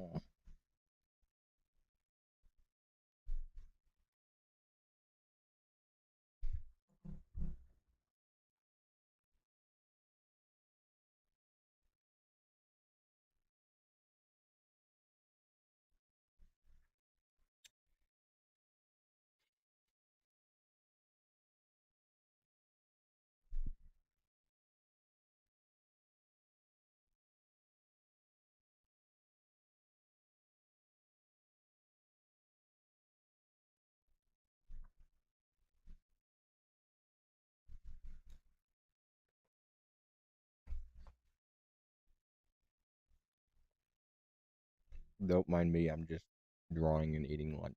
Oh. Don't mind me. I'm just drawing and eating lunch.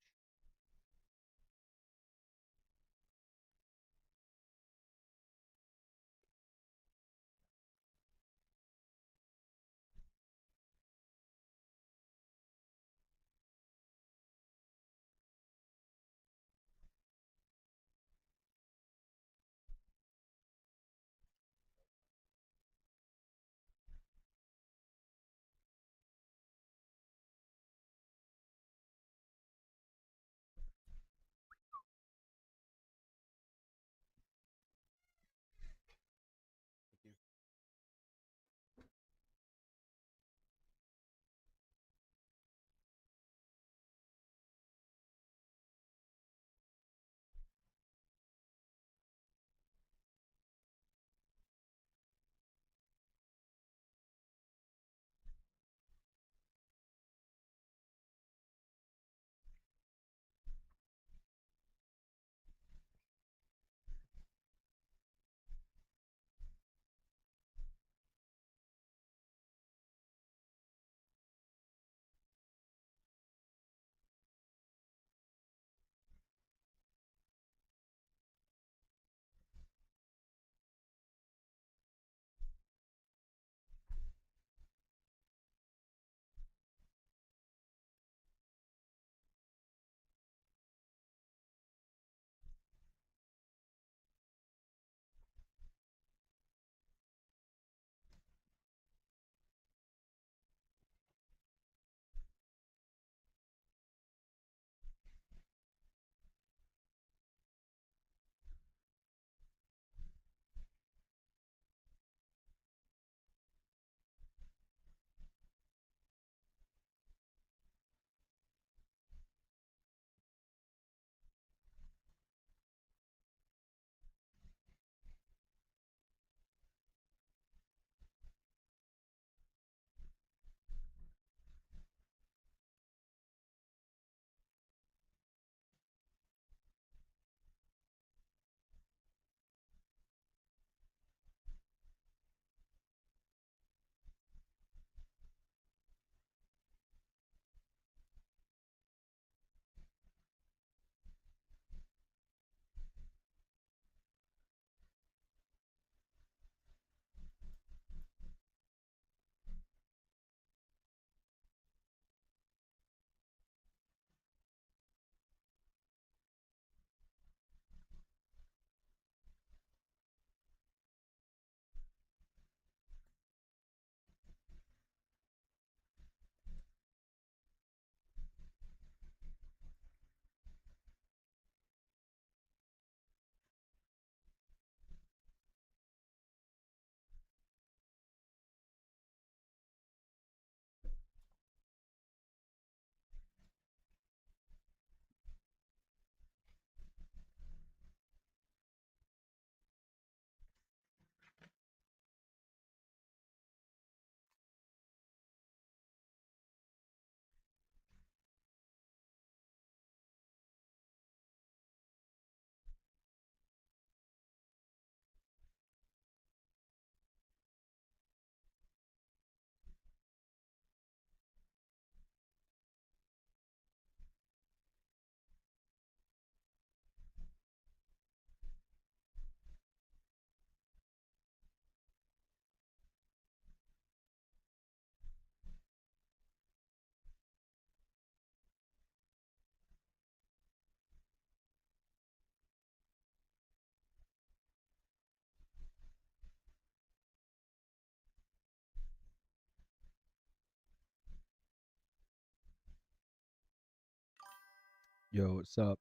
Yo, what's up?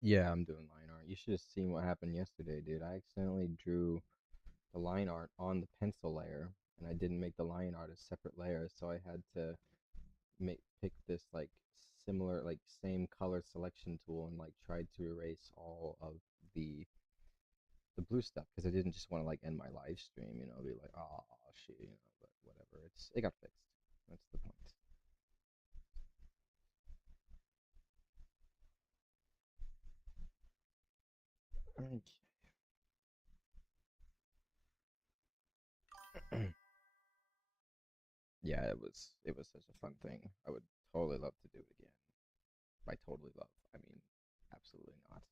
Yeah, I'm doing line art. You should have seen what happened yesterday, dude. I accidentally drew the line art on the pencil layer, and I didn't make the line art a separate layer, so I had to pick this like similar, like same color selection tool and like tried to erase all of the the blue stuff because I didn't just want to like end my live stream, be like, oh shit, but whatever. It got fixed. That's the point. Yeah, it was such a fun thing. I would totally love to do it again. By totally love, I mean absolutely not.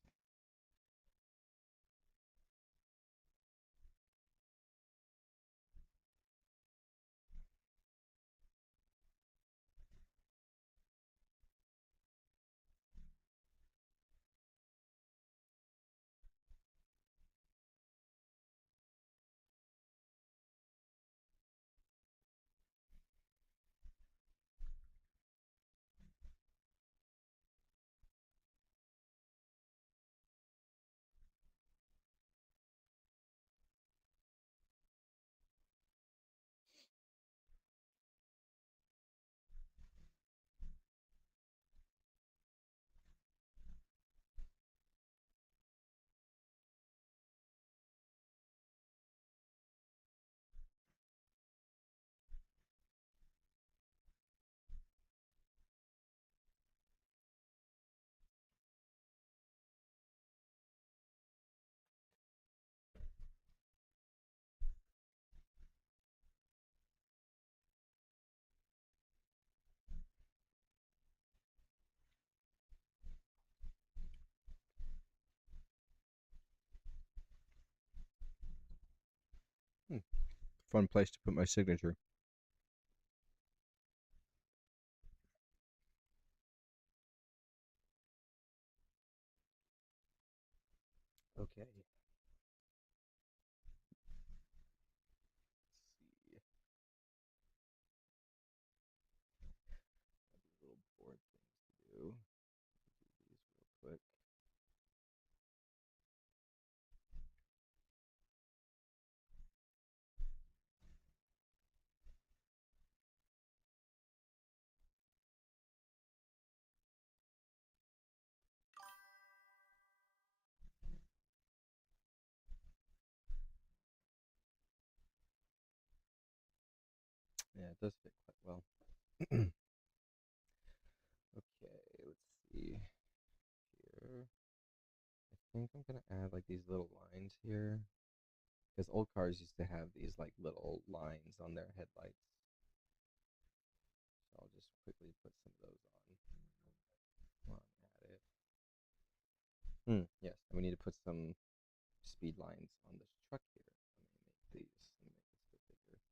Hmm. Fun place to put my signature. Okay. Let's see. Little board things to do. Do these real quick. Yeah, it does fit quite well. Okay, let's see here. I think I'm gonna add like these little lines here because old cars used to have these like little lines on their headlights. So I'll just quickly put some of those on. Come on, add it. Yes, and we need to put some speed lines on this truck here. Let me make these. Let me make this a bit bigger.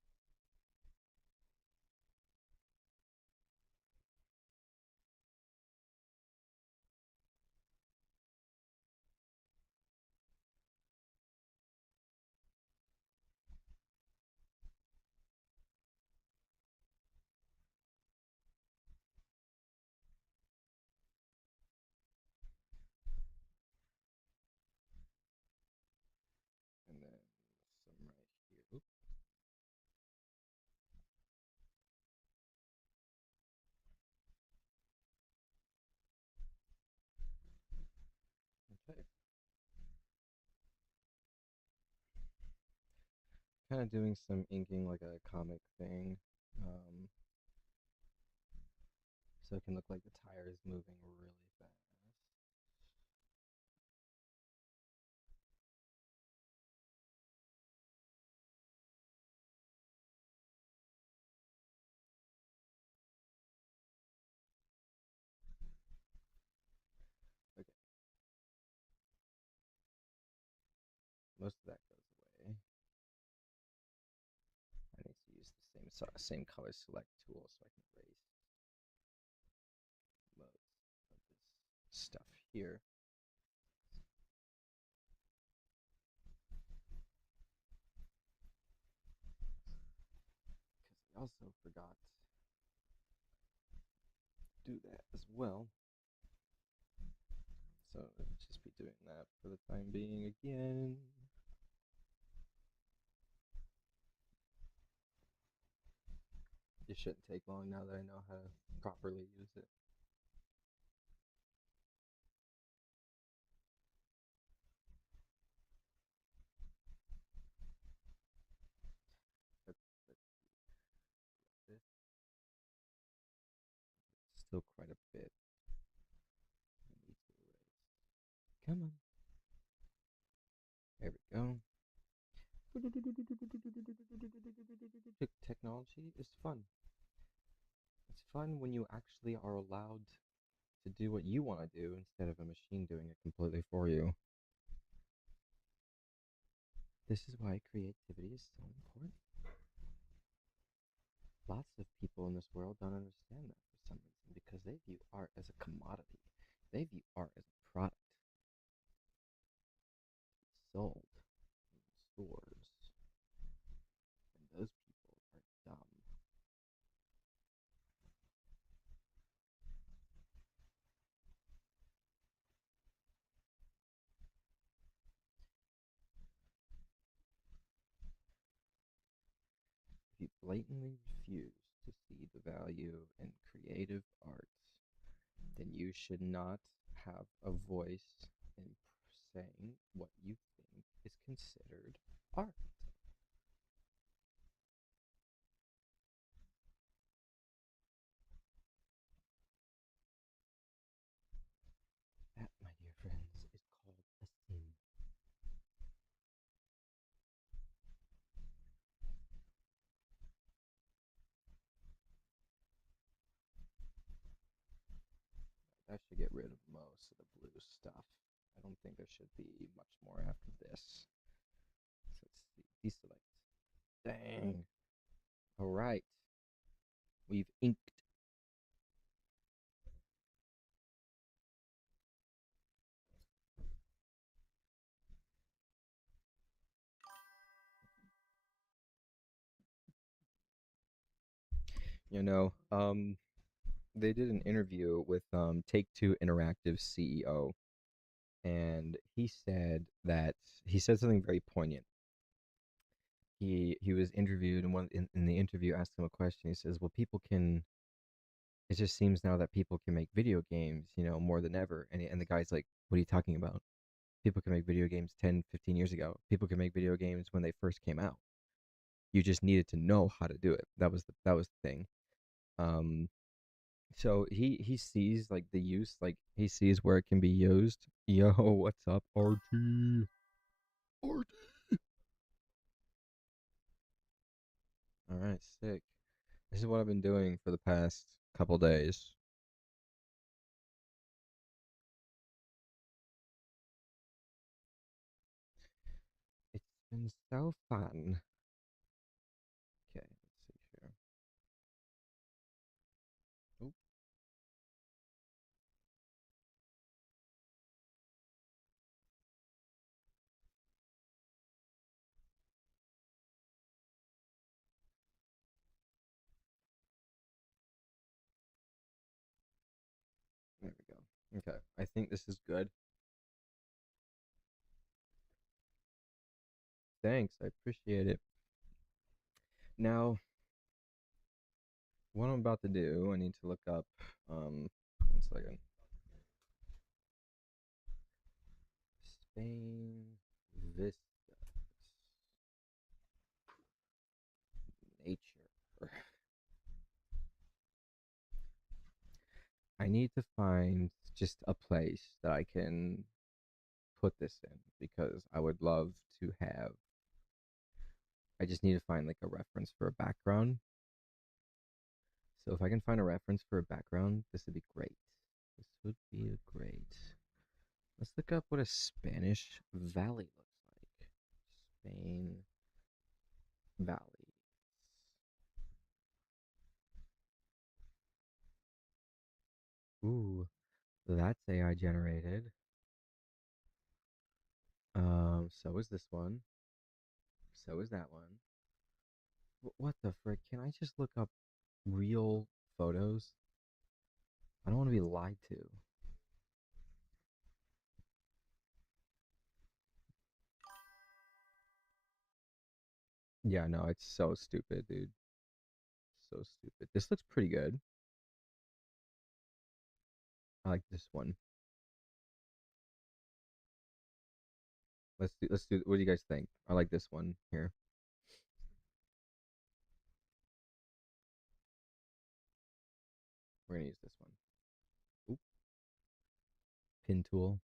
And then some right here. Oops. Okay. Kind of doing some inking like a comic thing. Um, so it can look like the tire is moving really fast. most of that goes away. I need to use the same color select tool so I can erase most of this stuff here. Because I also forgot to do that as well. So I'll just be doing that for the time being again. It shouldn't take long now that I know how to properly use it. Let's this. Still quite a bit I need to erase. Come on. There we go. Technology is fun. It's fun when you actually are allowed to do what you want to do instead of a machine doing it completely for you. This is why creativity is so important. Lots of people in this world don't understand that for some reason because they view art as a commodity. They view art as a product sold in stores. And those people are dumb. If you blatantly refuse to see the value in creative arts, then you should not have a voice in saying what you think is considered art. That, my dear friends, is called a sin. I should get rid of most of the blue stuff. I don't think there should be much more after this. So let's see. Deselect. Dang. All right. We've inked. You know, they did an interview with Take Two Interactive CEO, and he said something very poignant. He was interviewed, and in the interview asked him a question. He says, "Well, people can. It just seems now that people can make video games, more than ever." And the guy's like, "What are you talking about? People can make video games 10, 15 years ago. People can make video games when they first came out. You just needed to know how to do it. That was the thing." Um, so he sees like the use, like he sees where it can be used. Yo, what's up, RT? RT. All right, sick. This is what I've been doing for the past couple days. It's been so fun. Okay, let's see here. Oop, there we go. Okay, I think this is good. Thanks, I appreciate it. Now, what I'm about to do, I need to look up. 1 second. Spain Vista nature. I need to find just a place that I can put this in because I would love to have. I just need to find like a reference for a background. So if I can find a reference for a background, this would be great. This would be great. Let's look up what a Spanish valley looks like. Spain Valley. Ooh, that's AI generated. So is this one. So is that one. What the frick? Can I just look up real photos? I don't want to be lied to. Yeah, no, it's so stupid, dude. So stupid. This looks pretty good. I like this one. Let's do what do you guys think? I like this one here. We're gonna use this one. Oop, pin tool.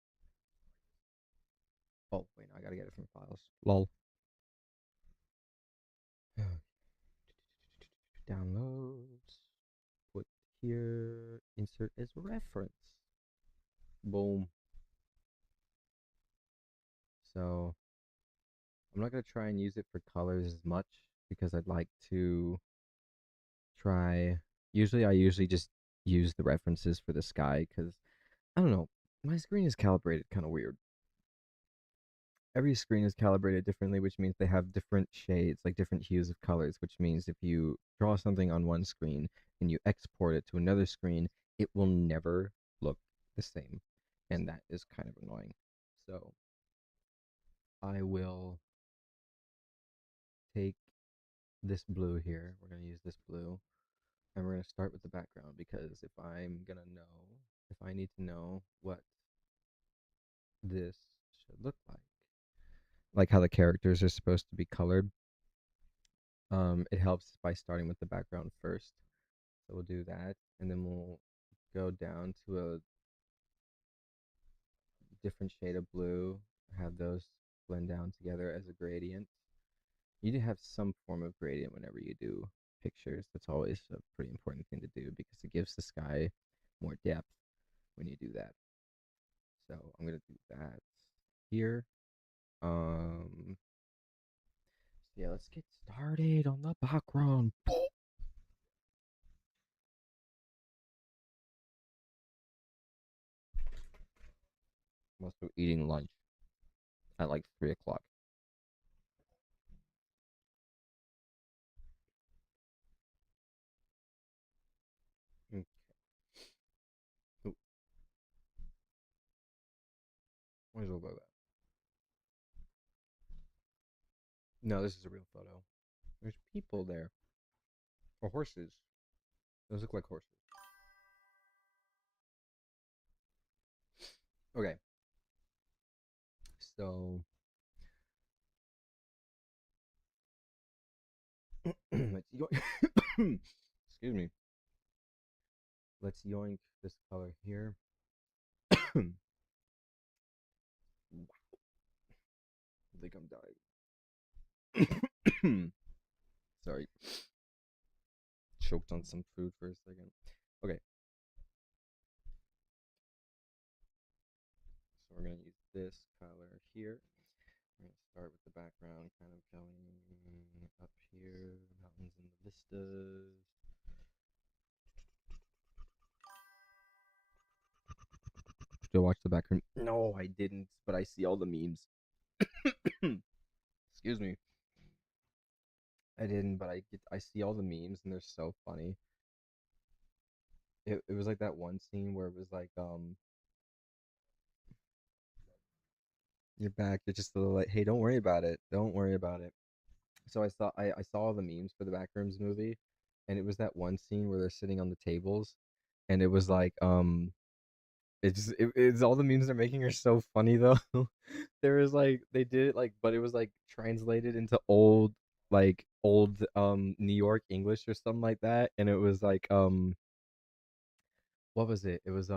Oh, wait, no, I gotta get it from files. Lol. Downloads. Put here. Insert as reference. Boom. So I'm not gonna try and use it for colors as much because I'd like to try. I usually just use the references for the sky because I don't know. My screen is calibrated kind of weird. Every screen is calibrated differently, which means they have different shades, like different hues of colors, which means if you draw something on one screen and you export it to another screen, it will never look the same. And that is kind of annoying. So I will take this blue here. We're going to use this blue. And we're going to start with the background because if I need to know what this should look like how the characters are supposed to be colored, it helps by starting with the background first. So we'll do that, and then we'll go down to a different shade of blue, have those blend down together as a gradient. You need to have some form of gradient whenever you do pictures. That's always a pretty important thing to do because it gives the sky more depth when you do that. So I'm gonna do that here. So yeah, let's get started on the background. I'm also eating lunch at like 3 o'clock. Mm. Ooh, might as well go that. No, this is a real photo. There's people there. Or horses. Those look like horses. Okay. So let's yoink. Excuse me. Let's yoink this color here. Wow. I think I'm dying. Sorry. Choked on some food for a second. Okay. So we're gonna use this color here. We're gonna start with the background, kind of going up here, mountains and the vistas. Did I watch the background? No, I didn't, but I see all the memes. Excuse me. I didn't, but I see all the memes and they're so funny. It was like that one scene where it was like you're back, you're just a little like, hey, don't worry about it. Don't worry about it. So I saw all the memes for the Backrooms movie, and it was that one scene where they're sitting on the tables, and it was like it's all the memes they're making are so funny though. There was like they did it like but it was like translated into old New York English or something like that, and it was like what was it? It was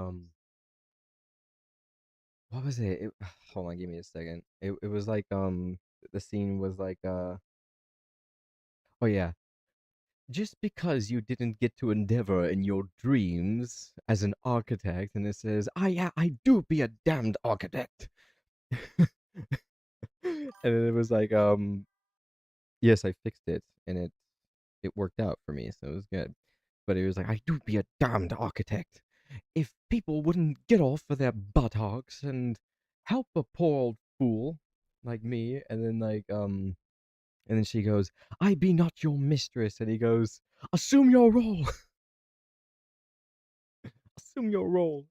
what was it? Hold on, give me a second. It was like the scene was like oh yeah, just because you didn't get to endeavor in your dreams as an architect, and it says, "Ah, yeah, I do be a damned architect." And then it was like, yes, I fixed it, and it worked out for me, so it was good. But it was like, I do be a damned architect. If people wouldn't get off of their buttocks and help a poor old fool like me, and then she goes, I be not your mistress, and he goes, assume your role, assume your role.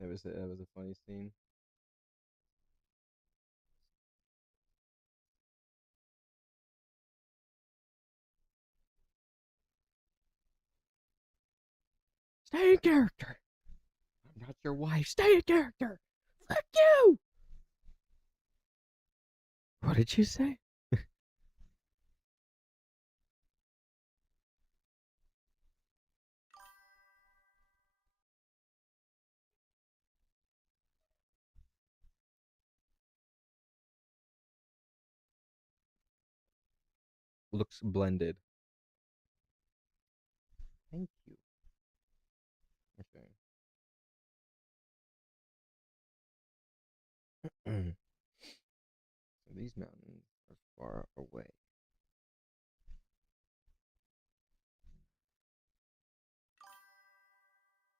That was a funny scene. Stay in character. I'm not your wife. Stay in character. Fuck you. What did you say? Looks blended. Thank you. Okay. So these mountains are far away.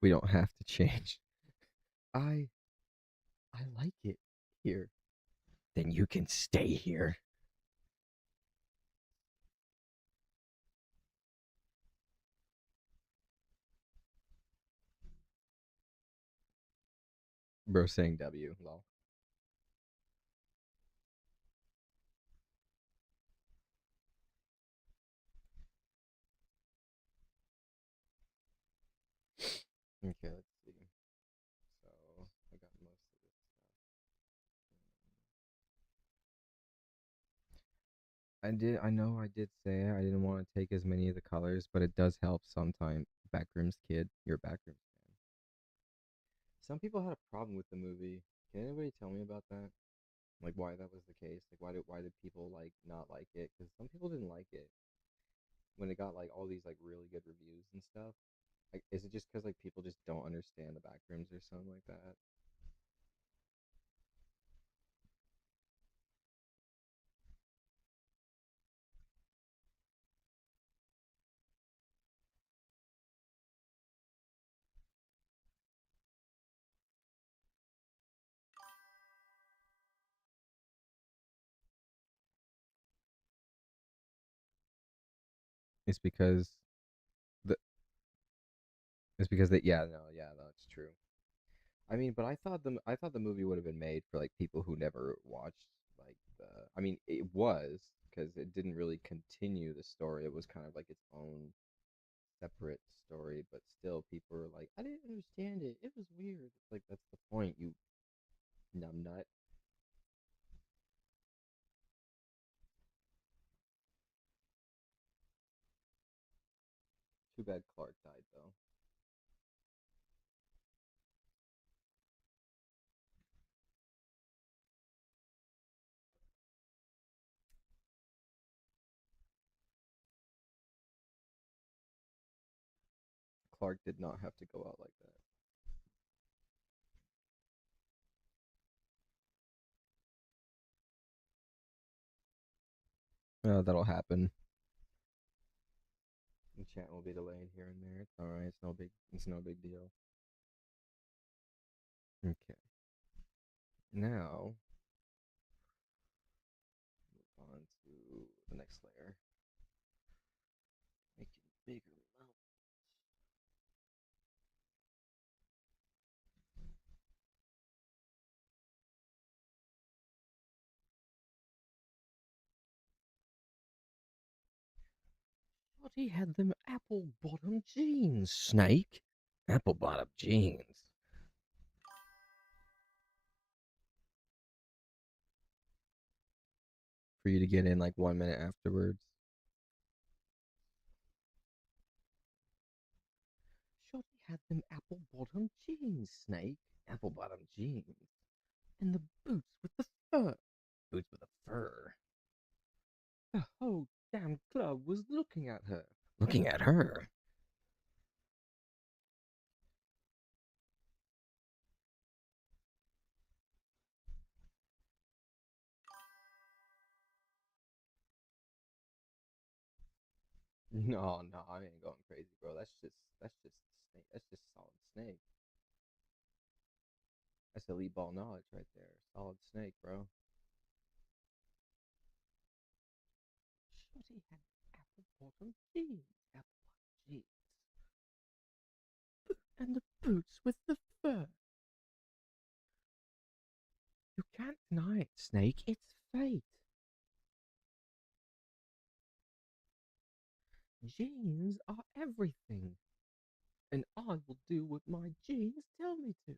We don't have to change. I I like it here. Then you can stay here. Bro saying W, lol. Okay, let's see. So I got most of this stuff. I know I did say I didn't want to take as many of the colors, but it does help sometimes. Backrooms kid, you're a Backrooms fan. Some people had a problem with the movie. Can anybody tell me about that? Like why that was the case? Like why did people like not like it? Because some people didn't like it when it got like all these like really good reviews and stuff. Like, is it just because like people just don't understand the backrooms or something like that? It's because the it's because that yeah no yeah that's true. I mean, but I thought the movie would have been made for like people who never watched like the. I mean, it was because it didn't really continue the story. It was kind of like its own separate story, but still, people were like, I didn't understand it. It was weird. It's like that's the point, you numbnut. Too bad Clark died though. Clark did not have to go out like that. That'll happen. The chat will be delayed here and there. It's all right. It's no big. It's no big deal. Okay. Now move on to the next layer. Make it bigger. Thought he had them apple bottom jeans, Snake. Apple bottom jeans. For you to get in like 1 minute afterwards. Shorty had them apple bottom jeans, Snake. Apple bottom jeans. And the boots with the fur. Boots with the fur. The whole damn club was looking at her. Looking at her? No, no, I ain't going crazy, bro. That's just snake. That's just solid snake. That's elite ball knowledge right there. Solid snake, bro. Shorty had apple bottom jeans. Apple bottom jeans. And the boots with the fur. You can't deny it, Snake. It's fate. Jeans are everything. And I will do what my jeans tell me to.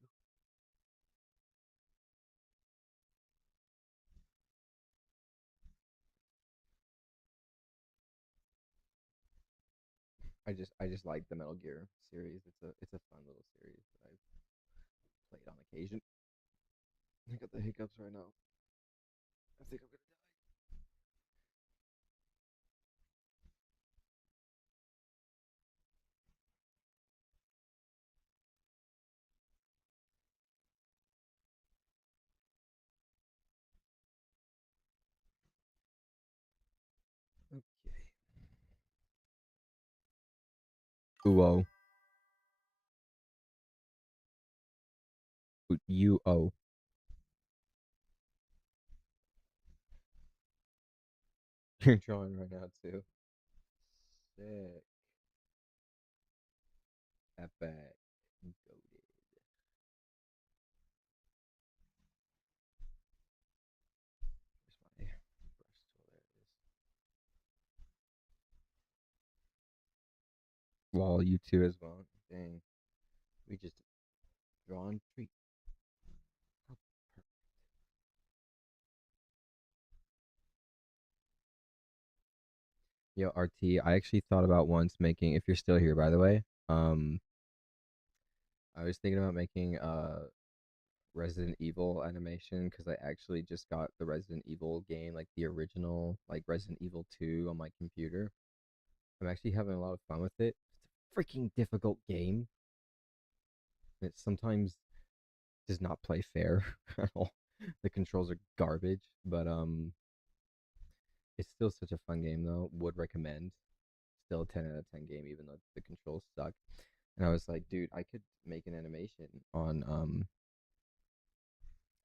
I just like the Metal Gear series. It's a fun little series that I've played on occasion. I got the hiccups right now. I think I'm gonna die. Okay. Uo. Uo. You're drawing right now too. Sick. Epic. Goated. Where's my brush tool? There it is. Well, you too as well. Dang. We just drawn treat. How perfect. Yo, RT, I actually thought about once making, if you're still here, by the way, I was thinking about making Resident Evil animation because I actually just got the Resident Evil game, like the original, like Resident Evil 2 on my computer. I'm actually having a lot of fun with it. It's a freaking difficult game. It sometimes does not play fair at all. The controls are garbage, but it's still such a fun game though. Would recommend. Still a 10 out of 10 game even though the controls suck. And I was like, dude, I could make an animation on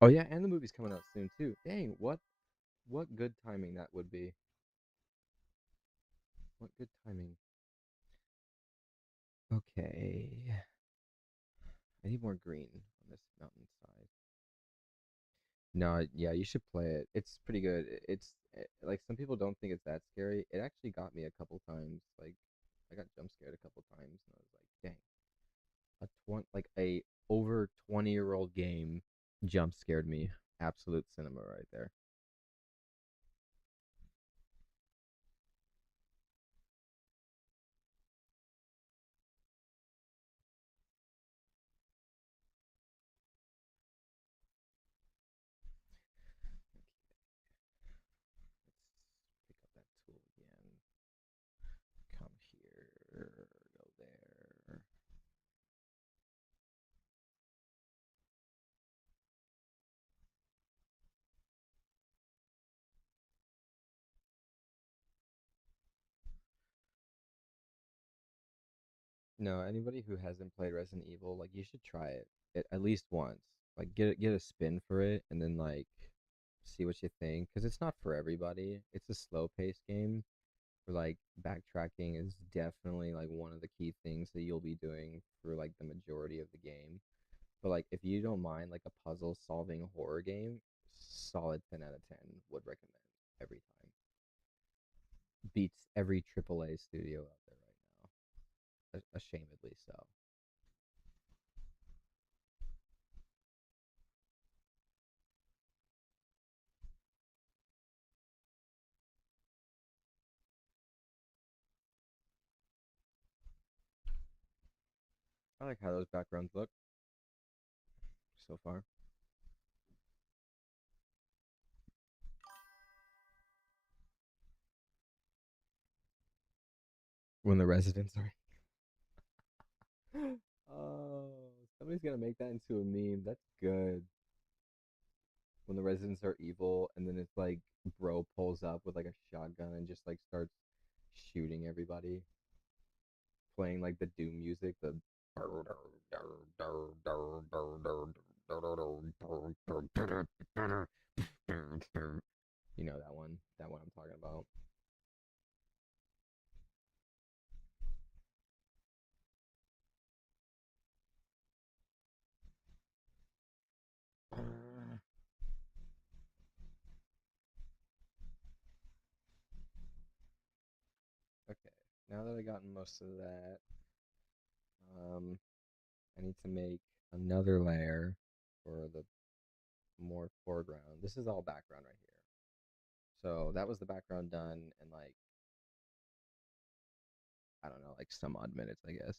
oh yeah, and the movie's coming out soon too. Dang, what good timing that would be. What good timing. Okay. I need more green on this mountainside. No, yeah, you should play it. It's pretty good. Like some people don't think it's that scary. It actually got me a couple times. Like I got jump scared a couple times, and I was like, dang, a over 20-year-old game jump scared me. Absolute cinema right there. Let's pick up that tool again. Come here, go there. No, anybody who hasn't played Resident Evil, like you should try it at least once. Like get a spin for it and then like see what you think because it's not for everybody. It's a slow paced game where like backtracking is definitely like one of the key things that you'll be doing for like the majority of the game. But like if you don't mind like a puzzle solving horror game, solid 10 out of 10 would recommend every time. Beats every AAA studio out there right now. Ashamedly so. I like how those backgrounds look so far. When the residents are oh, somebody's gonna make that into a meme. That's good. When the residents are evil, and then it's like bro pulls up with like a shotgun and just like starts shooting everybody, playing like the Doom music, the you know that one I'm talking about. Okay, now that I gotten most of that, um, I need to make another layer for the more foreground. This is all background right here. So that was the background done in like, I don't know, like some odd minutes, I guess.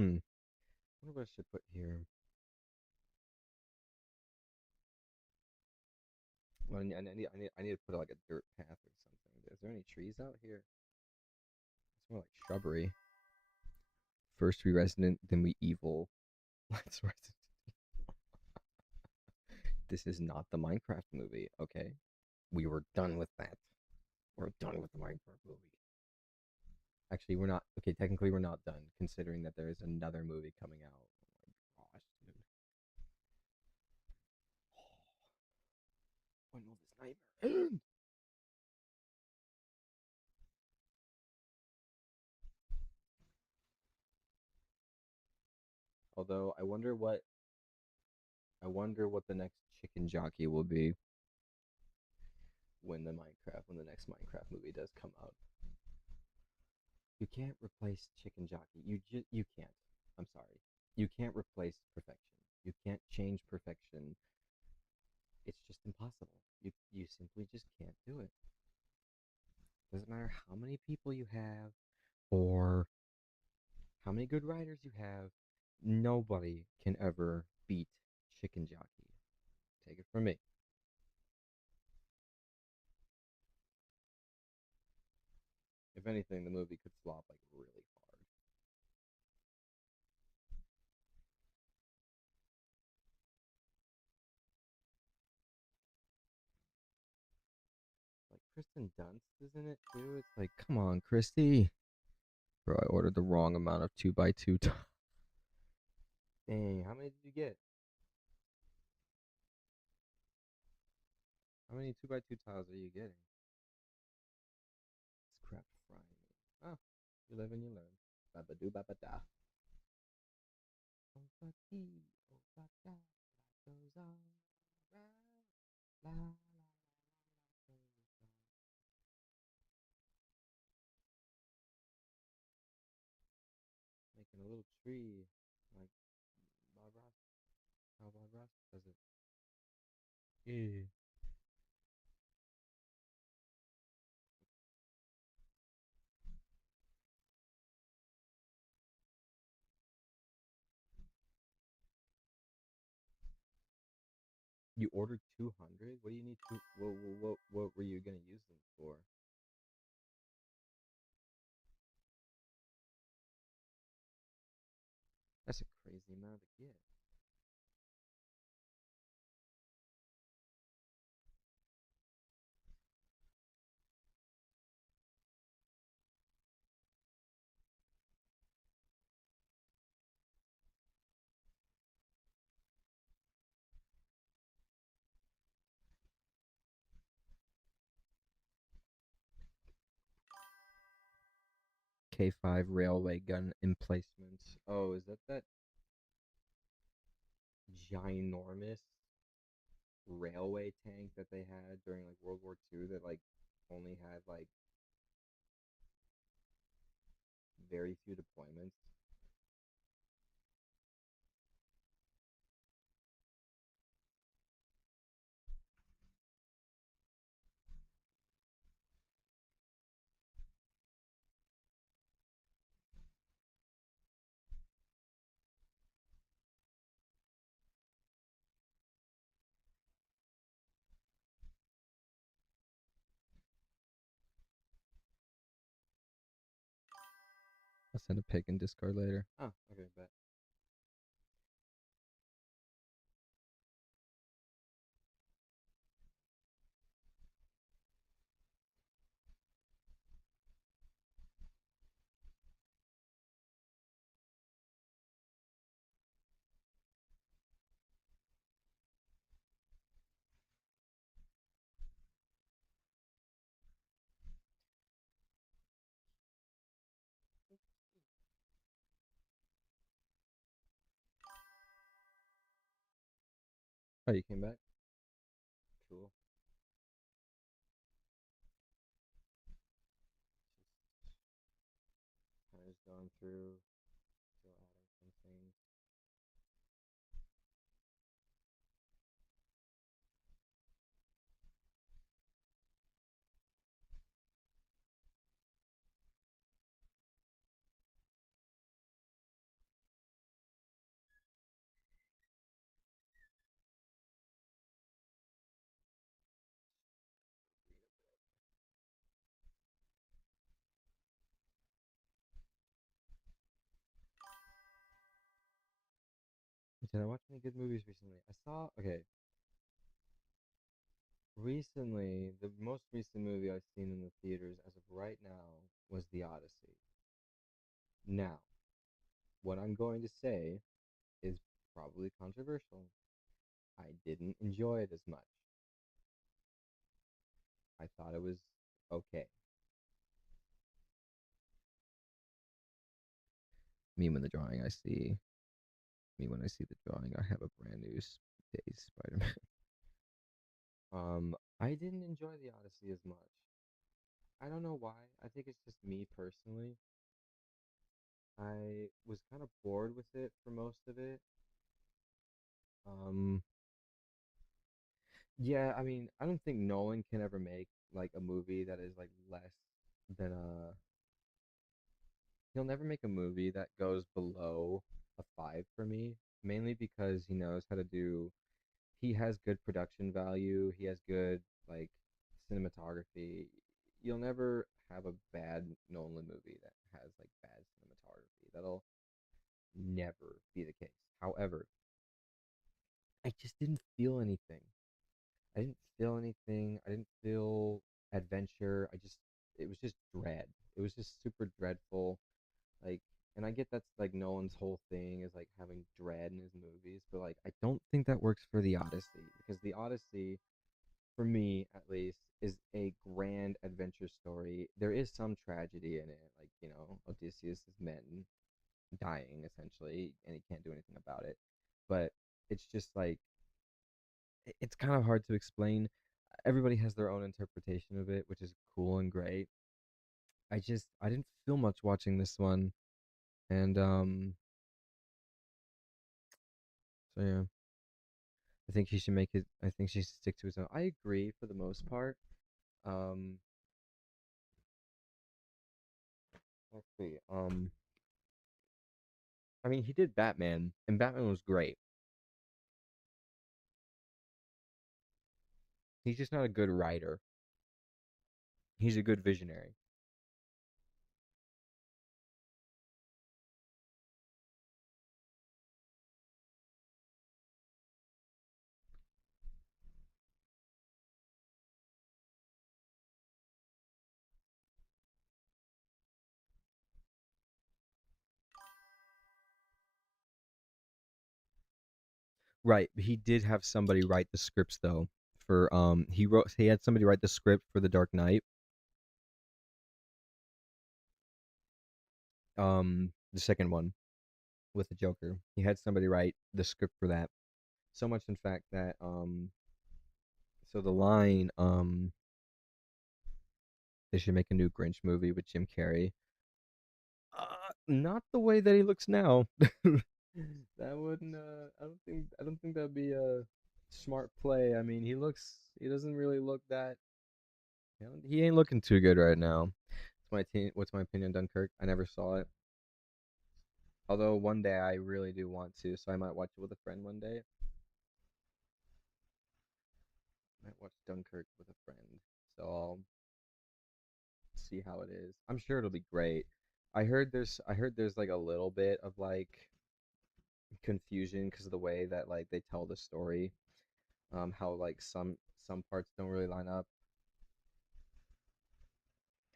I wonder what I should put here. Well, I need to put like a dirt path or something. Is there any trees out here? It's more like shrubbery. First we resident, then we evil. Let's resident. This is not the Minecraft movie, okay? We were done with that. We're done with the Minecraft movie. Actually, we're not. Okay, technically, we're not done, considering that there is another movie coming out. Oh my gosh, dude. When will this nightmare end? Although, I wonder what the next chicken jockey will be when the next Minecraft movie does come out. You can't replace chicken jockey. You can't. I'm sorry. You can't replace perfection. You can't change perfection. It's just impossible. You simply just can't do it. Doesn't matter how many people you have or how many good writers you have. Nobody can ever beat chicken jockey. Take it from me. If anything, the movie could flop like really hard. Like Kristen Dunst is in it too. It's like, come on, Christy. Bro, I ordered the wrong amount of 2x2 tiles. Dang, how many did you get? How many 2x2 tiles are you getting? This crap frying me. Oh, you live and you learn. Baba do baba da. Oh, but he, oh, but that, life goes on. La, la, la, la, goes on. Making a little tree, like Bob Ross. How Bob Ross does it. Yeah. You ordered 200? What do you need to? What were you gonna use them for? That's a crazy amount to get. K5 railway gun emplacements. Oh, is that ginormous railway tank that they had during like World War II that like only had like very few deployments? I'll send a pic in Discord later. Oh, okay, bet. Oh, you came back? Cool. Just kind of just going through, still adding some things. Did I watch any good movies recently? I saw, okay, recently, the most recent movie I've seen in the theaters as of right now was The Odyssey. Now, what I'm going to say is probably controversial. I didn't enjoy it as much. I thought it was okay. Me when the drawing I see, me when I see the drawing, I have a brand new day Spider-Man. I didn't enjoy The Odyssey as much. I don't know why. I think it's just me personally. I was kind of bored with it for most of it. Um, yeah, I mean, I don't think Nolan can ever make like a movie that is like less than a. He'll never make a movie that goes below a five for me, mainly because he knows how to do. He has good production value. He has good like cinematography. You'll never have a bad Nolan movie that has like bad cinematography. That'll never be the case. However, I just didn't feel anything. I didn't feel anything. I didn't feel adventure. It was just dread. It was just super dreadful. Like, and I get that's like Nolan's whole thing is like having dread in his movies, but like, I don't think that works for The Odyssey because The Odyssey, for me at least, is a grand adventure story. There is some tragedy in it, like, Odysseus' men dying essentially, and he can't do anything about it. But it's just like it's kind of hard to explain. Everybody has their own interpretation of it, which is cool and great. I didn't feel much watching this one, and so yeah, I think he should make it. I think she should stick to his own. I agree for the most part. Um, let's see. I mean, he did Batman, and Batman was great. He's just not a good writer. He's a good visionary. Right. He did have somebody write the scripts though. He had somebody write the script for The Dark Knight. The second one with the Joker. He had somebody write the script for that. So much in fact that so the line they should make a new Grinch movie with Jim Carrey. Not the way that he looks now. That wouldn't. I don't think that'd be a smart play. I mean, he doesn't really look that. He ain't looking too good right now. What's my opinion on Dunkirk? I never saw it. Although one day I really do want to, so I might watch it with a friend one day. I might watch Dunkirk with a friend, so I'll see how it is. I'm sure it'll be great. I heard there's like a little bit of like confusion because of the way that like they tell the story. How like some parts don't really line up.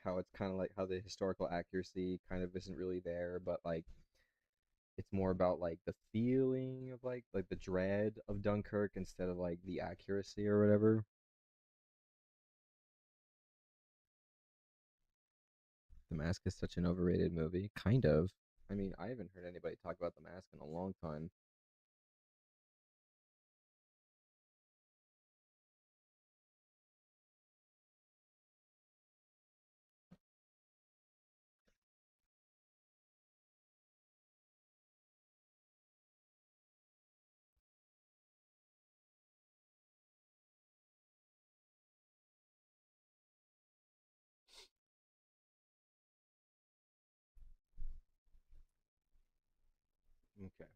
How it's kind of like how the historical accuracy kind of isn't really there, but like it's more about like the feeling of like the dread of Dunkirk instead of like the accuracy or whatever. The Mask is such an overrated movie. Kind of. I mean, I haven't heard anybody talk about The Mask in a long time. Okay.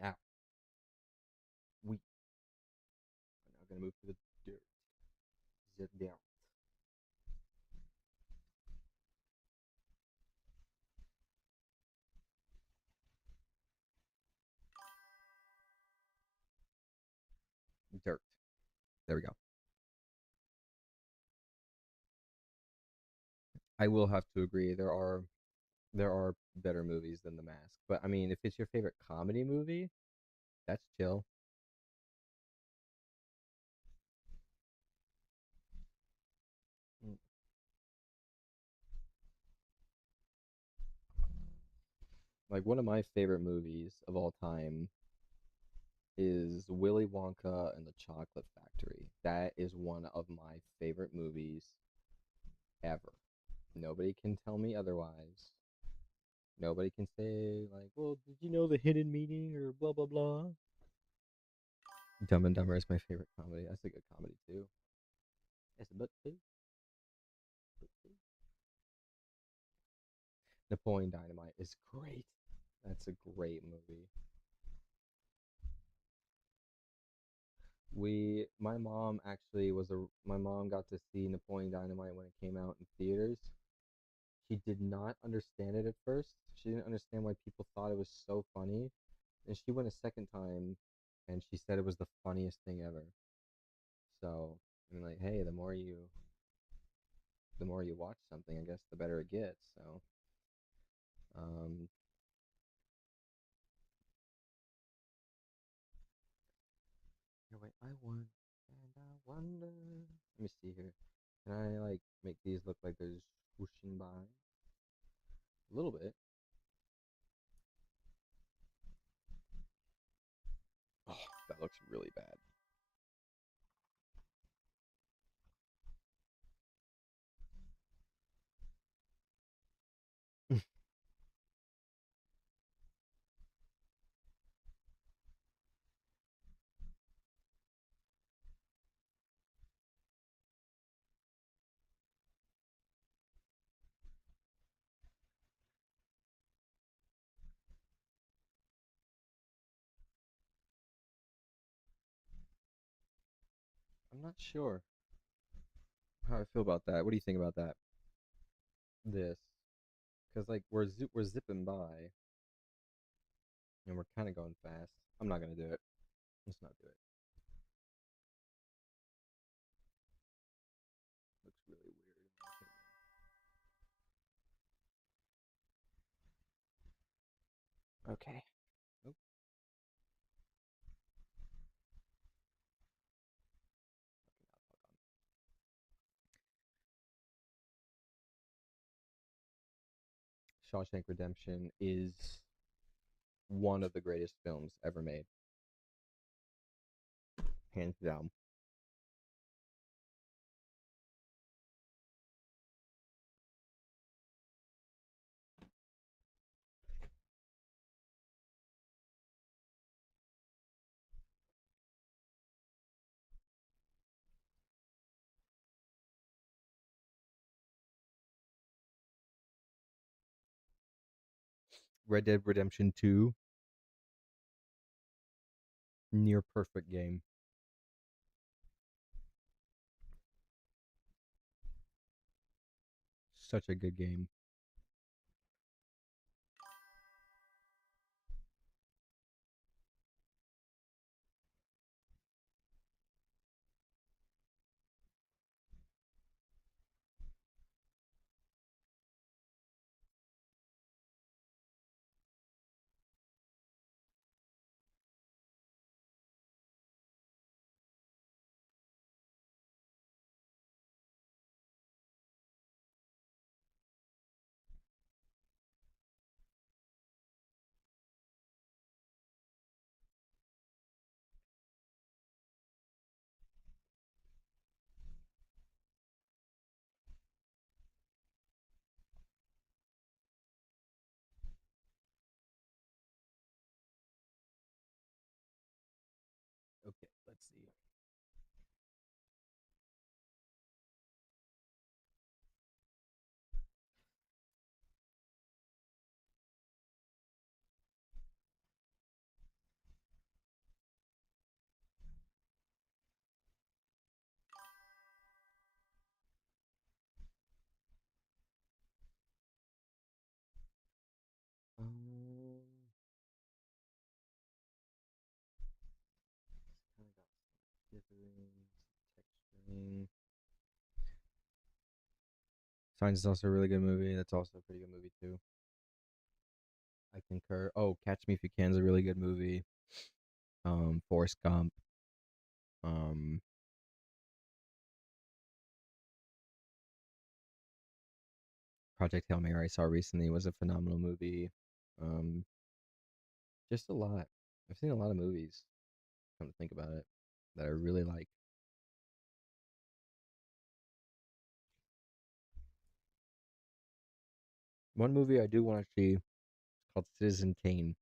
Now we are now gonna move to the dirt. The dirt. Dirt. There we go. I will have to agree. There are better movies than The Mask, but I mean, if it's your favorite comedy movie, that's chill. Mm. Like one of my favorite movies of all time is Willy Wonka and the Chocolate Factory. That is one of my favorite movies ever. Nobody can tell me otherwise. Nobody can say like, "Well, did you know the hidden meaning?" or blah blah blah. Dumb and Dumber is my favorite comedy. That's a good comedy too. It's a but too. Napoleon Dynamite is great. That's a great movie. My mom got to see Napoleon Dynamite when it came out in theaters. She did not understand it at first. She didn't understand why people thought it was so funny. And she went a second time and she said it was the funniest thing ever. So, I mean like, hey, the more you watch something, I guess the better it gets. So, um here, wait, I won and I wonder. Let me see here. Can I like make these look like they're just whooshing by? A little bit. Oh, that looks really bad. I'm not sure how I feel about that. What do you think about that? This, because like we're zipping by and we're kind of going fast. I'm not gonna do it. Let's not do it. Looks really weird in my opinion. Okay. Oh, Shawshank Redemption is one of the greatest films ever made, hands down. Red Dead Redemption 2, near perfect game. such a good game. Okay, let's see. Um, kind of got some dithering, texturing. Signs is also a really good movie. That's also a pretty good movie too. I concur. Oh, Catch Me If You Can is a really good movie. Forrest Gump. Um, Project Hail Mary I saw recently was a phenomenal movie. Um, just a lot. I've seen a lot of movies. Come to think about it, that I really like. One movie I do want to see is called Citizen Kane.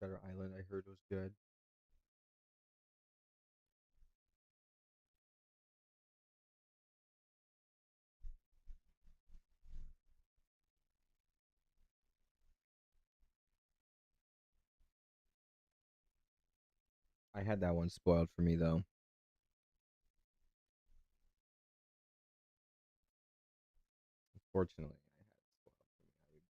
Shutter Island, I heard was good. I had that one spoiled for me though. Unfortunately, I had it spoiled for me.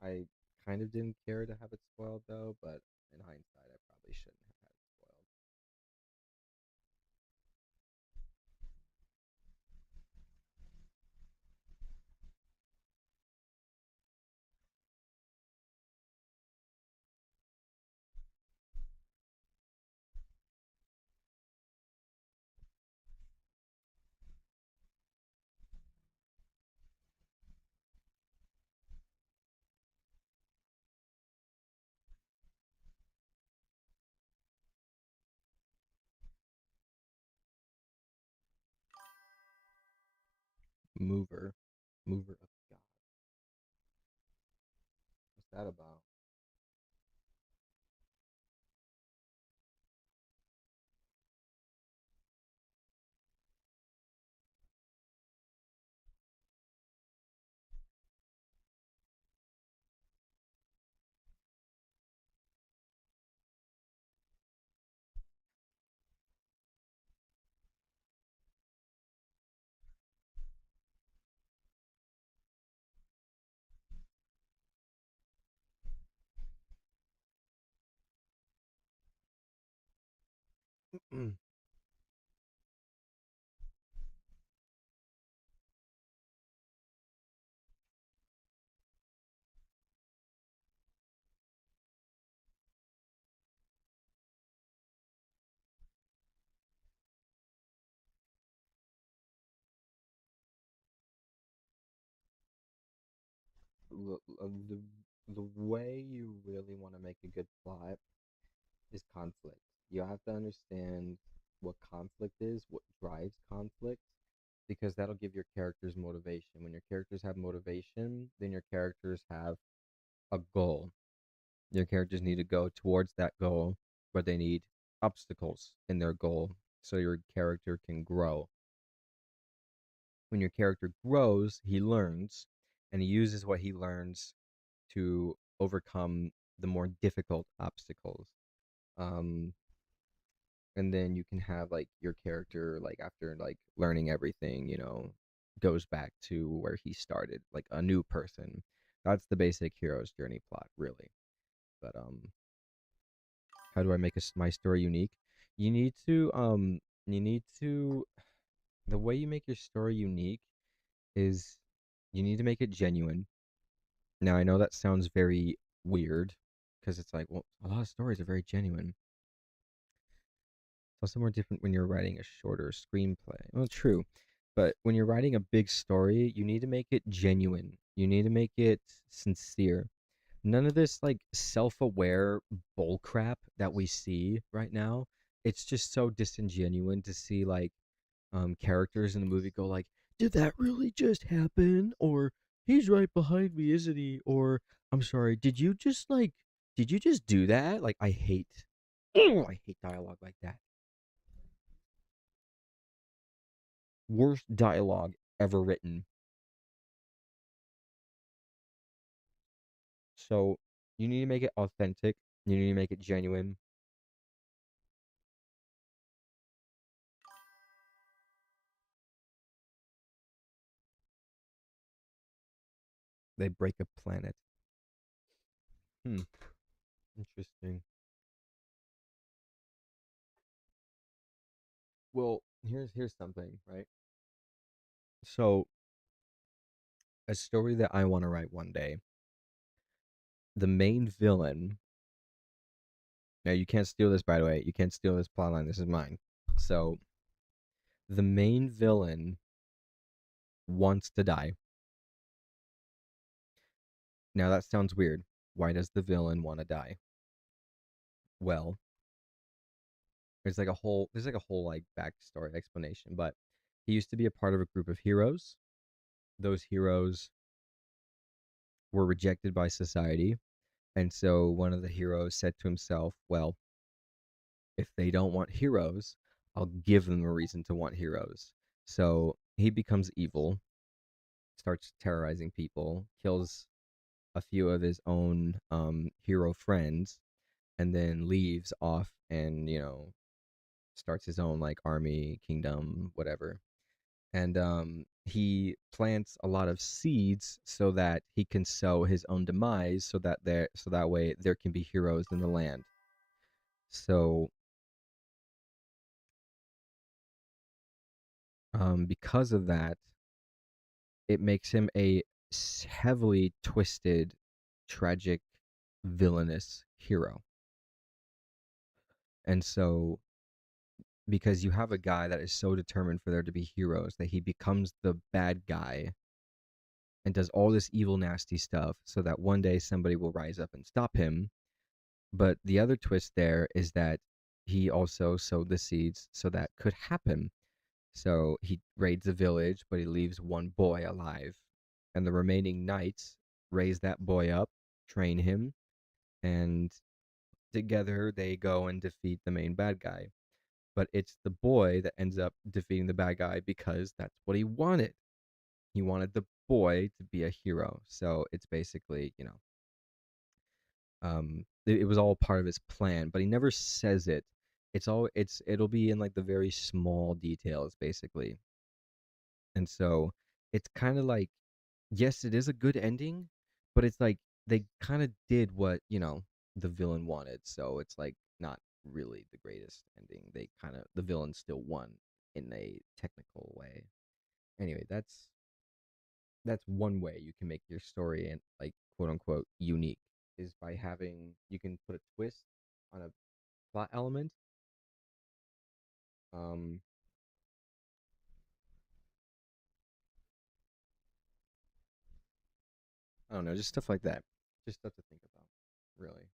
I kind of didn't care to have it spoiled though, but in hindsight, I probably shouldn't have had it spoiled. Mover, Mover of God. What's that about? The the way you really want to make a good plot is conflict. You have to understand what conflict is, what drives conflict, because that'll give your characters motivation. When your characters have motivation, then your characters have a goal. Your characters need to go towards that goal, but they need obstacles in their goal so your character can grow. When your character grows, he learns, and he uses what he learns to overcome the more difficult obstacles. Um, and then you can have like your character like after like learning everything, goes back to where he started, like a new person. That's the basic hero's journey plot, really. But how do I make my story unique? You need to you need to the way you make your story unique is you need to make it genuine. Now I know that sounds very weird because it's like, well, a lot of stories are very genuine. It's also more different when you're writing a shorter screenplay. Well, true, but when you're writing a big story, you need to make it genuine. You need to make it sincere. None of this like self-aware bullcrap that we see right now. It's just so disingenuous to see like characters in the movie go like, "Did that really just happen?" Or "He's right behind me, isn't he?" Or "I'm sorry, did you just do that?" Like I hate dialogue like that. Worst dialogue ever written. So you need to make it authentic. You need to make it genuine. They break a planet. Hmm. Interesting. Well, here's something, right? So a story that I want to write one day. The main villain. Now you can't steal this, by the way. You can't steal this plotline. This is mine. So the main villain wants to die. Now that sounds weird. Why does the villain want to die? Well, there's like a whole like backstory explanation, but he used to be a part of a group of heroes. Those heroes were rejected by society, and so one of the heroes said to himself, "Well, if they don't want heroes, I'll give them a reason to want heroes." So he becomes evil, starts terrorizing people, kills a few of his own hero friends, and then leaves off and starts his own like army, kingdom, whatever. And he plants a lot of seeds so that he can sow his own demise, so that way there can be heroes in the land. So because of that, it makes him a heavily twisted, tragic, villainous hero. And so because you have a guy that is so determined for there to be heroes that he becomes the bad guy and does all this evil, nasty stuff so that one day somebody will rise up and stop him. But the other twist there is that he also sowed the seeds so that could happen. So he raids the village, but he leaves one boy alive. And the remaining knights raise that boy up, train him, and together they go and defeat the main bad guy. But it's the boy that ends up defeating the bad guy because that's what he wanted. He wanted the boy to be a hero. So it's basically, it was all part of his plan, but he never says it. It'll be in like the very small details basically. And so it's kind of like, yes, it is a good ending, but it's like they kind of did what, the villain wanted. So it's like not really the greatest ending. The villain still won in a technical way. Anyway, that's one way you can make your story and like quote unquote unique is by having you can put a twist on a plot element. Um, I don't know, just stuff like that. Just stuff to think about, really.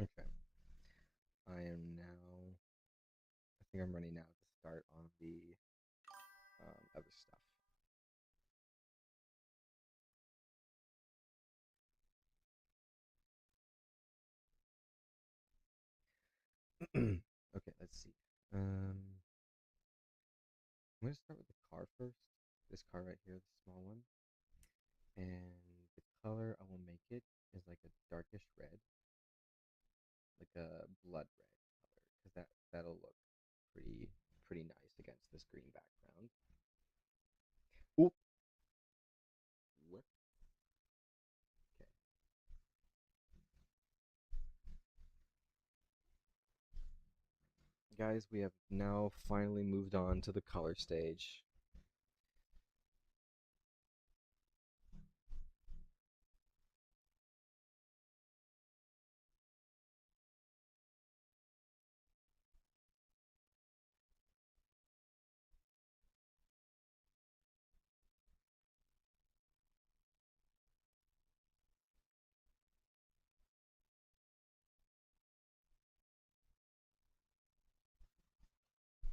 Okay, I am now. I think I'm ready now to start on the other stuff. Okay, let's see. Um, I'm gonna start with the car first. This car right here, the small one, and the color I will make it is like a darkish red, like a blood red color, because that'll look pretty pretty nice against this green background. Oop. What? Okay. Guys, we have now finally moved on to the color stage.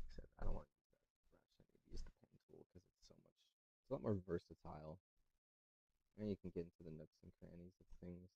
Except I don't want to use that brush. I need to use the pen tool because it's a lot more versatile. And you can get into the nooks and crannies of things.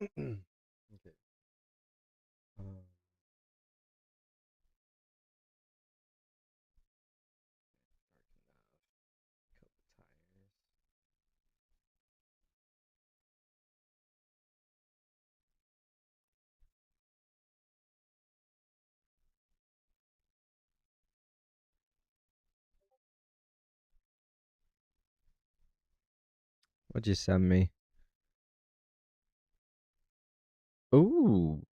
Okay. Um, dark enough. Coat the tires. What'd you send me? Ooh,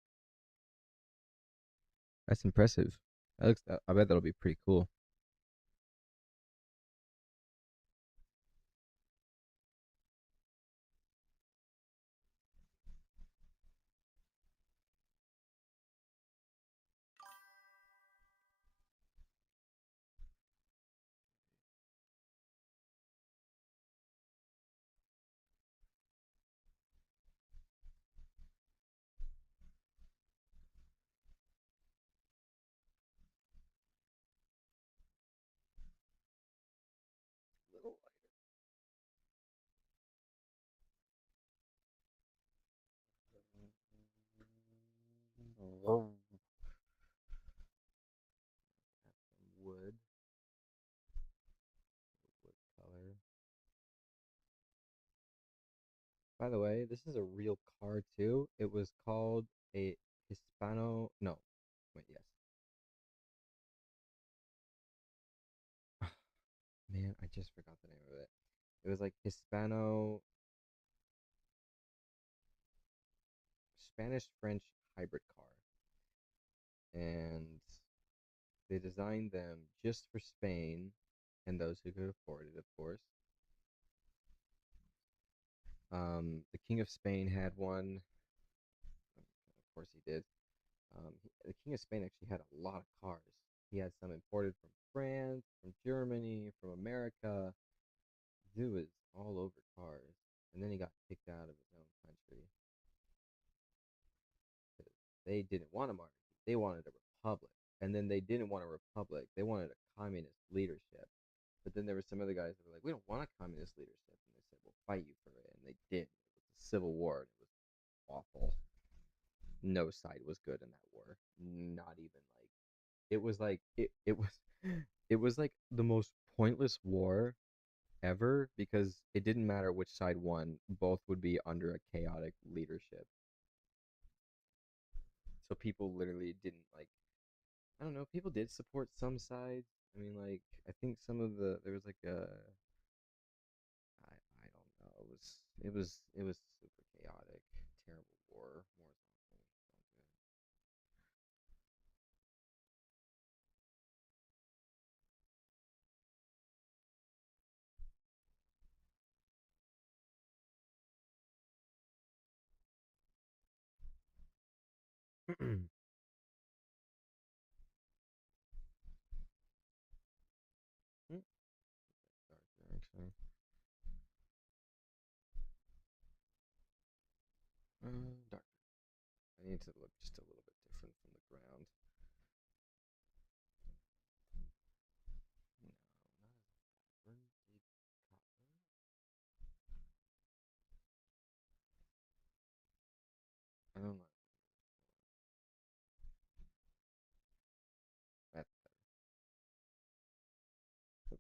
that's impressive. That looks. I bet that'll be pretty cool. Little lighter. Some wood color. By the way, this is a real car too. It was called a Hispano. No, wait, yes. Man, I just forgot the name of it. It was like Hispano Spanish French hybrid car, and they designed them just for Spain and those who could afford it, of course. The King of Spain had one. Of course, he did. The King of Spain actually had a lot of cars. He had some imported from France, from Germany, from America. Dude was all over cars, and then he got kicked out of his own country because they didn't want a monarchy. They wanted a republic. and then they didn't want a republic. They wanted a communist leadership. But then there were some other guys that were like, we don't want a communist leadership, and they said, we'll fight you for it, and they did. It was a civil war, and it was awful. No side was good in that war. Not even like it was like it was it was like the most pointless war ever because it didn't matter which side won, both would be under a chaotic leadership. So people literally didn't like I don't know, people did support some sides. I mean like I think some of the there was like a I don't know. It was super chaotic, terrible war. War's awful. Don't good. Dark there actually. Dark. I need to look just a little bit different from the ground. No, not as copper. I don't know. That's okay.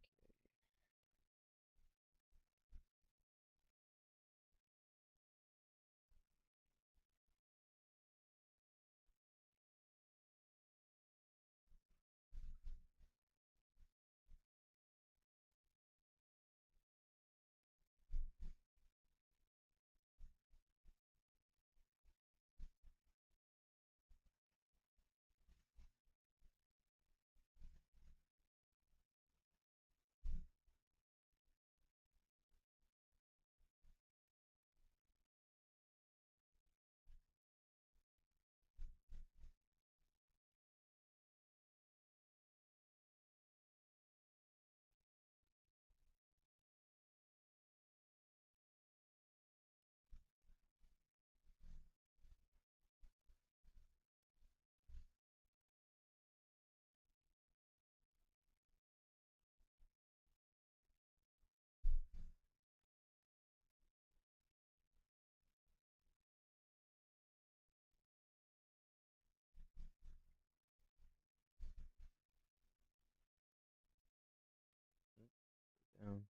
Down.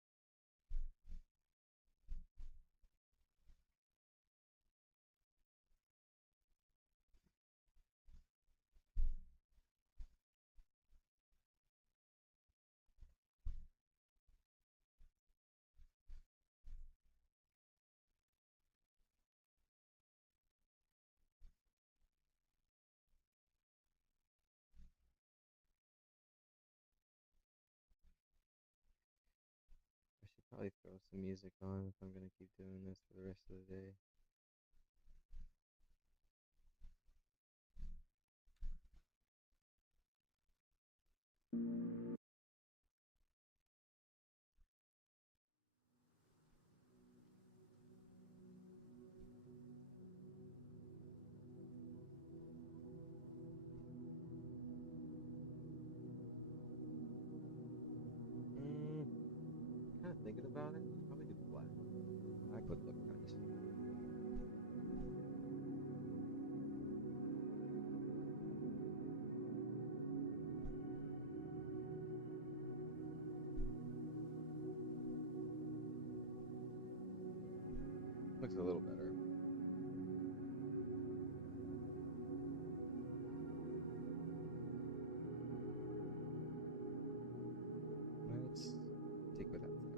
I should probably throw some music on if I'm gonna keep doing this for the rest of the day. Kind of thinking about it. Probably do black. Black would look nice. Looks a little better. Let's stick with that for now.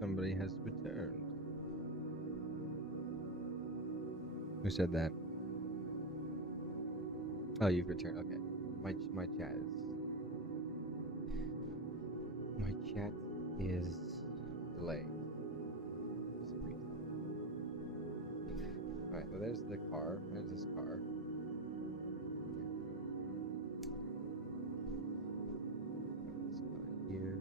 Somebody has returned. Who said that? Oh, you've returned. Okay. My chat is delayed. Alright, well there's the car. There's this car. This guy here.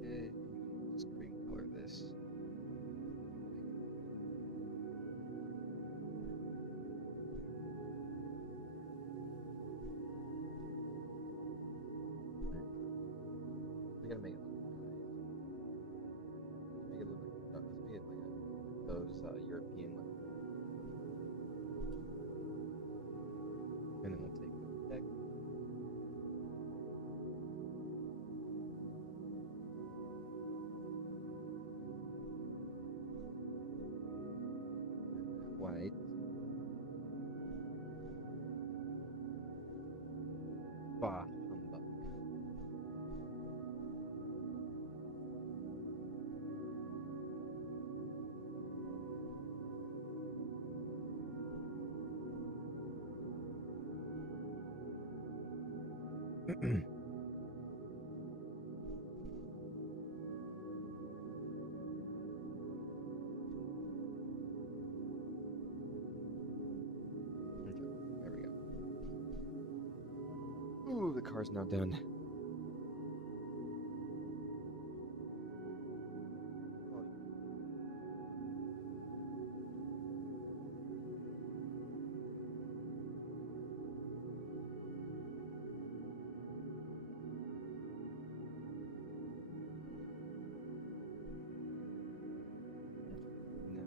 Okay, just cream color this. We gotta make it look nice. Make it look like let's make it like those European look. And then we'll take the deck. White. Bah, humbug. There we go. Ooh, the car's now done. No.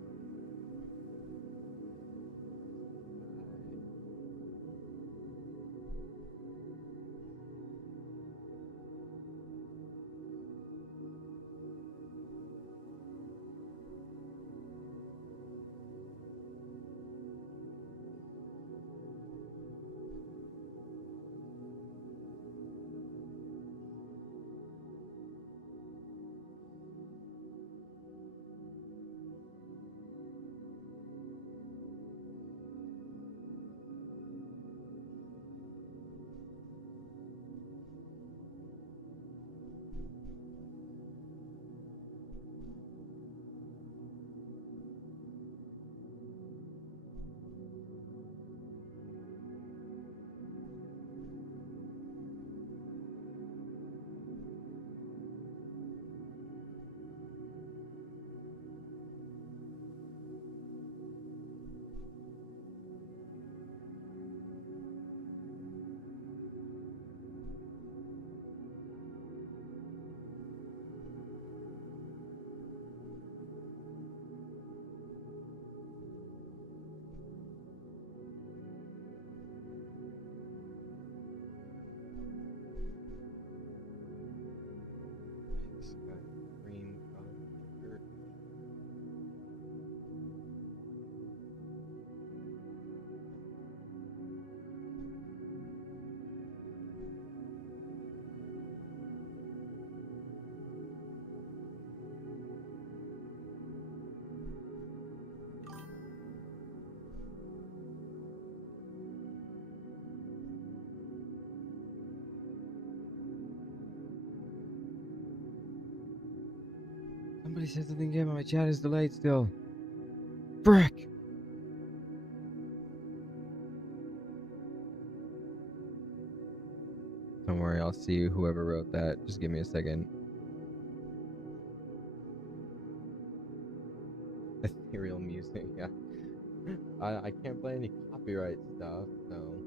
This guy, cream color shirt. Somebody said something again, but my chat is delayed still. Frick! Don't worry, I'll see whoever wrote that. Just give me a second. Ethereal music, yeah. I can't play any copyright stuff, so.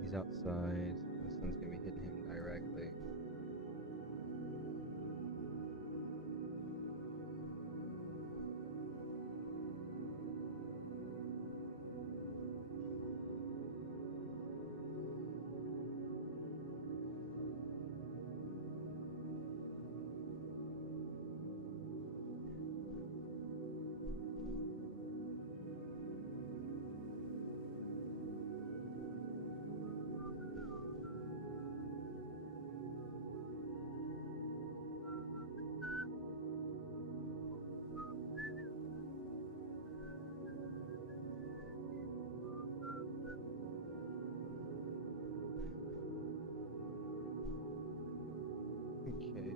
He's outside. The sun's gonna be hitting him directly. Okay.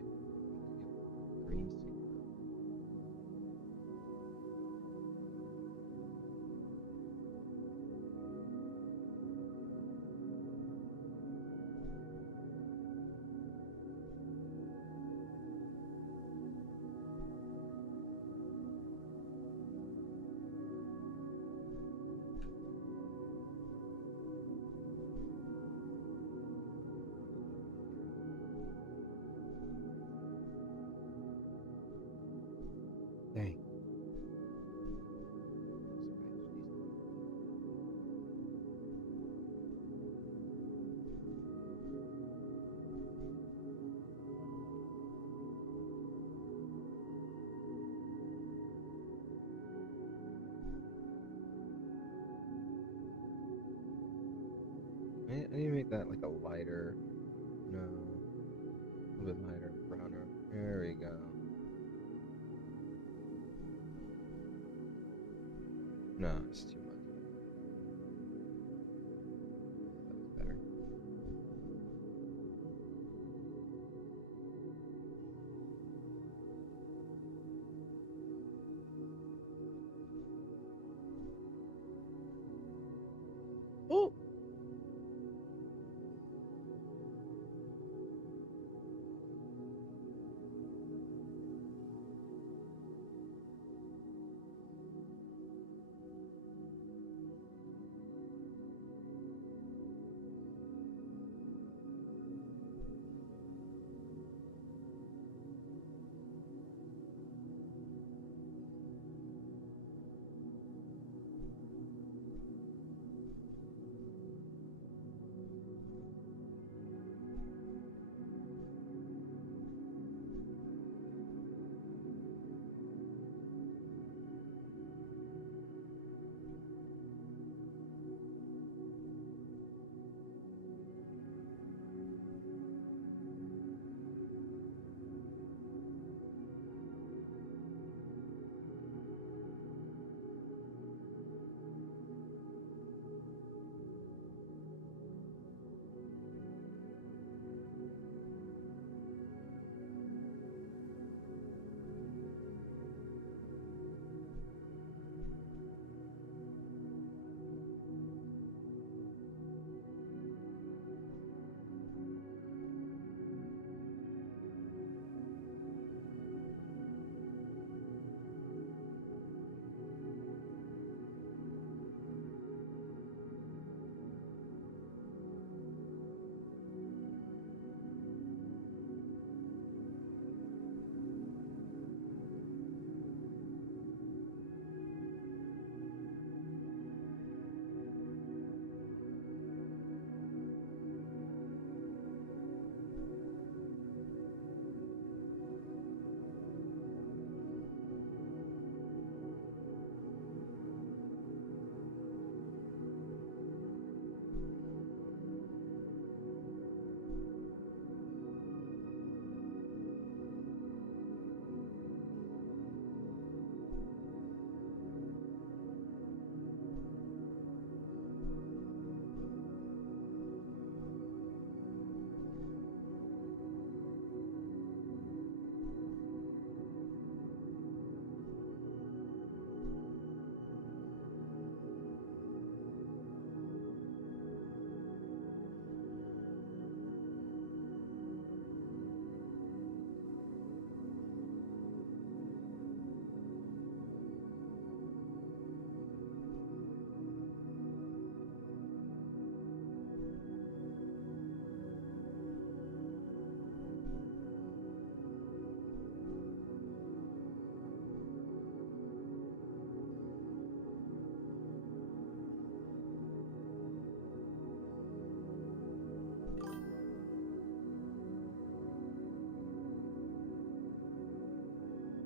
Green super. Dang. I need to make that like a lighter. No. A little bit lighter, browner. There we go. No, it's too much. That was better. Oh!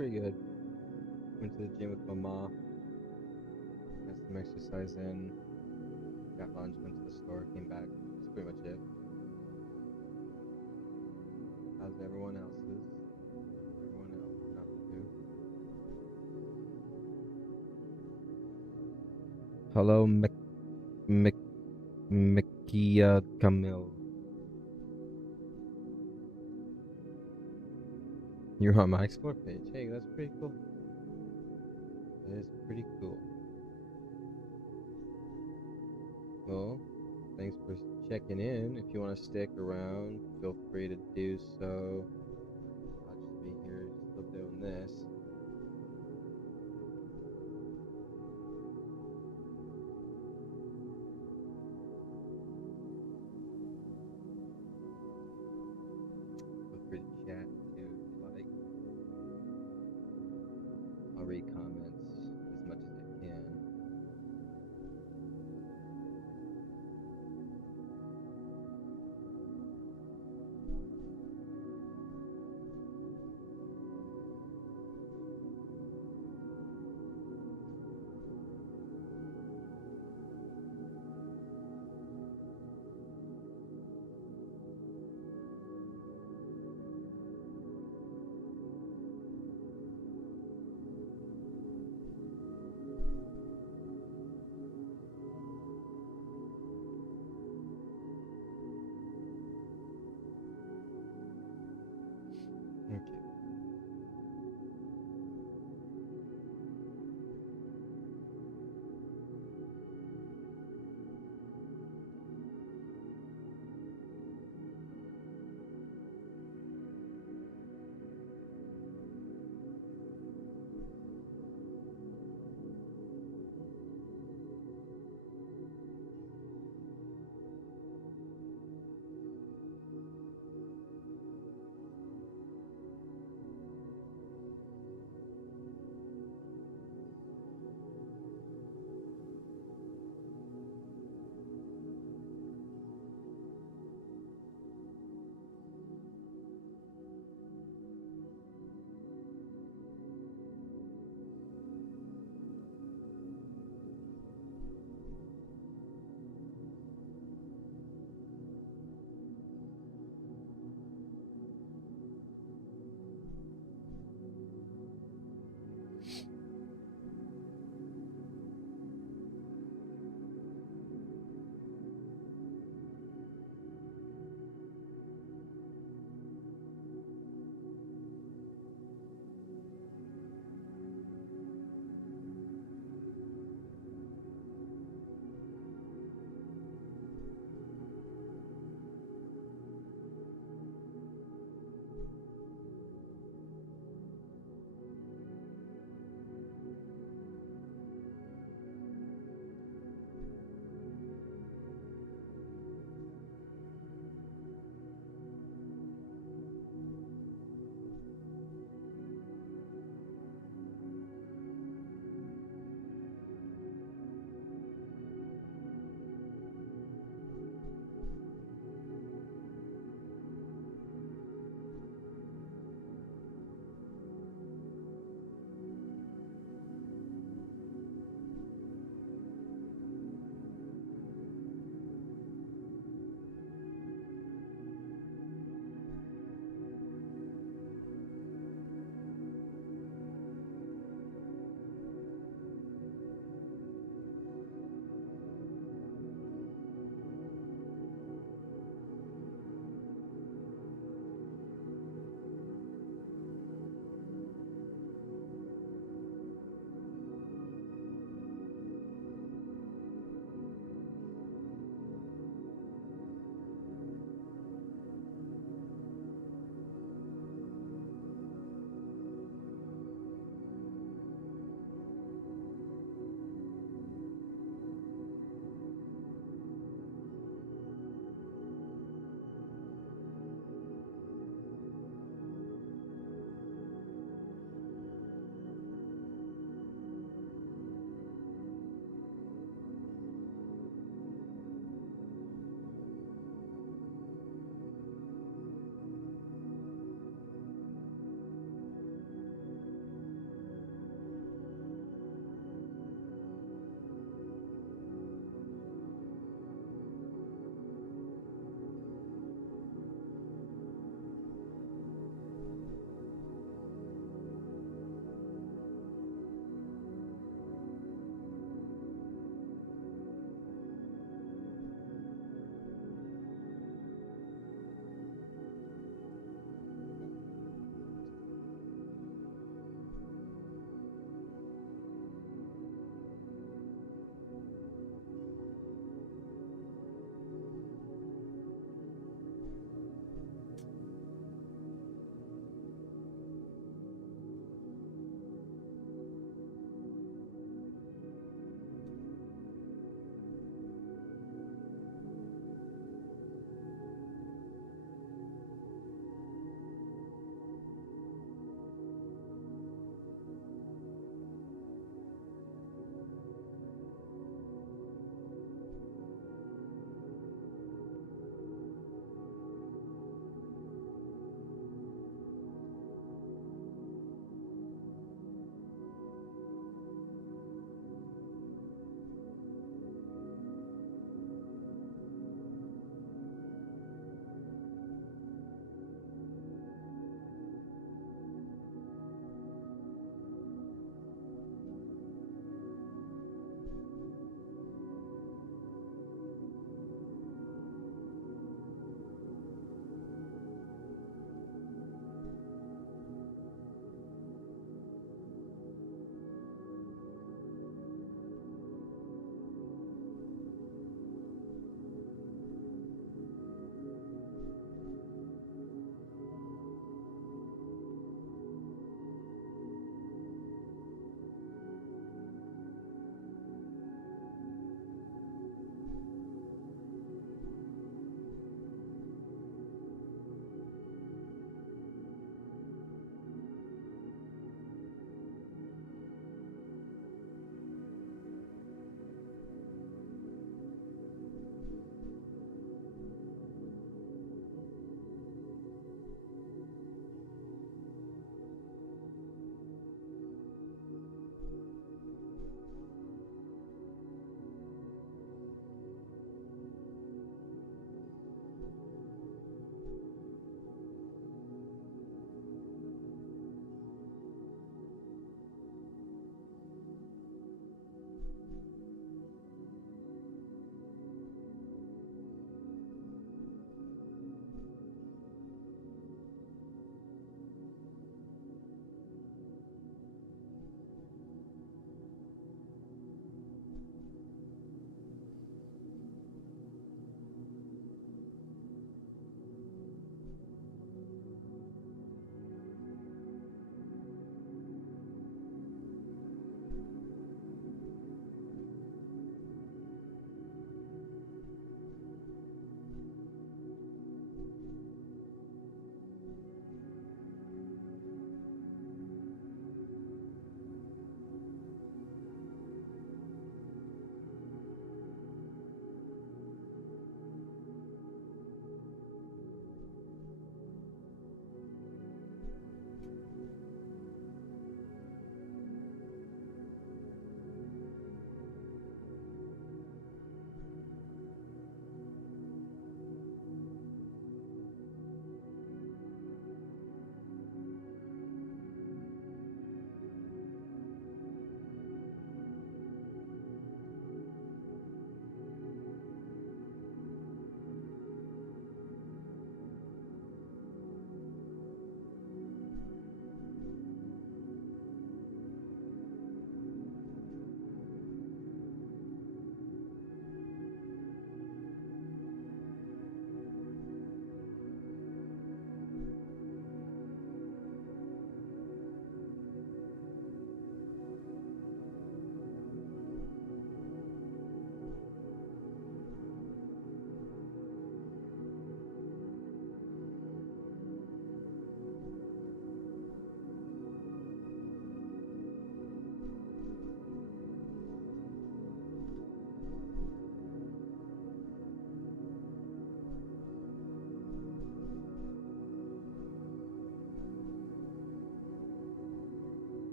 pretty good. Went to the gym with my mom. Got some exercise in. Got lunch. Went to the store. Came back. That's pretty much it. How's everyone else's? Everyone else been up to? Hello, Mikia Camille. You're on my explore page. Hey, that's pretty cool. That is pretty cool. Well, thanks for checking in. If you want to stick around, feel free to do so. I'll just be here still doing this. Feel free to chat too if you like. I'll read comments